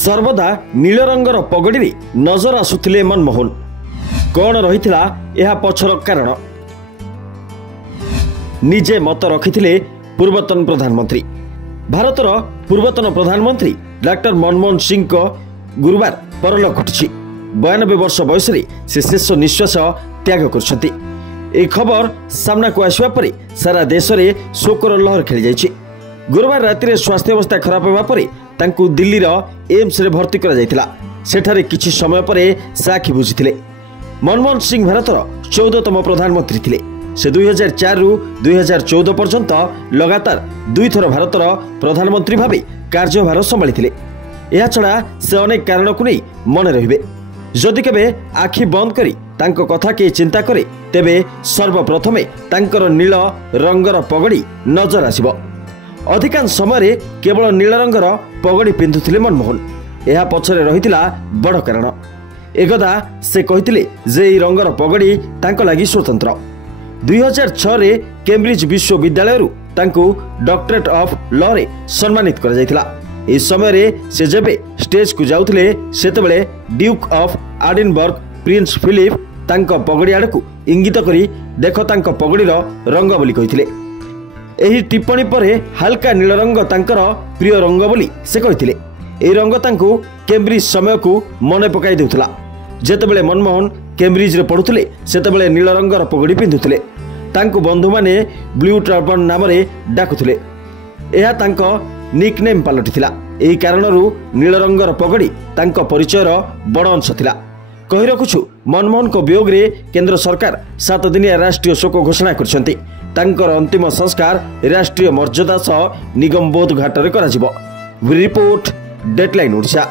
सर्वदा नील रंगर पगड़ी नजर आसुथिले मनमोहन। कौन रहिथिला एहा पछर कारण? निजे मत रखिथिले पूर्वतन प्रधानमंत्री। भारतर पूर्वतन प्रधानमंत्री डॉक्टर मनमोहन सिंह को गुरुवार परलोक घटी। 92 वर्ष बयस से शेष निश्वास त्याग करछंती। ए खबर सामना को आसवा परे सारा देश में शोकर लहर खेली जाइछि। गुरुवार राति स्वास्थ्य अवस्था खराब होगा पर तांकु दिल्लीर एम्स रे भर्ती करा जायतिला। सेठारे किछि समय परे साखी बुझिथिले। मनमोहन सिंह भारतर 14तम प्रधानमंत्री थिले। से 2004 रु 2014 पर्यंत लगातार 2 थर भारतर प्रधानमंत्री भावे कार्यभार संभाळिथिले। एहा छडा से अनेक कारण को नहीं मन रहिबे। जदि केबे आखि बंद करी तांको कथा के चिंता करे तेबे सर्वप्रथमे तांकर नील रंगर पगड़ी नजर आसिबो। अधिकांश समय केवल नील रंगर पगड़ी पिंधुथिले मनमोहन। एहा पछरे रहितिला बड़ कारण। एकदा से कहिथिले जे ई रंगर पगड़ी तांको लागि स्वतंत्र। 2006 रे कैम्ब्रिज विश्वविद्यालय रु तांको डॉक्टरेट ऑफ लॉ रे सम्मानित करा जायतिला। ए समय रे से जेबे स्टेज को जाउथिले सेतेबेले Duke of Edinburgh Prince Philip तांको पगड़ी आडकू इंगित करी देखो तांको पगड़ीर रंग बोली कहिथिले। एही टिप्पणी परे हल्का नील रंग तांकर प्रिय रंग बोली से कहिथिले। एही रंग तांको कैम्ब्रिज समय को मने पकाई देउथला। जेतेबेले मनमोहन कैम्ब्रिज रे पढुथिले सेतेबेले नील रंगर पगड़ी पिंधुथिले। तांको बंधु माने ब्लू टर्बन नाम रे डाकुथिले। एहा तांको निकनेम पालटिथिला। एही कारणरू नील रंगर पगड़ी तांको परिचयर बड़ अंश थिला। कहि रखुछु मनमोहन को वियोग रे केंद्र सरकार 7 दिनिया राष्ट्रीय शोक घोषणा करछंती। तांकर अंतिम संस्कार राष्ट्रीय मर्यादा सह निगम बोध घाट रे कराजिबो। Report deadline Odisha.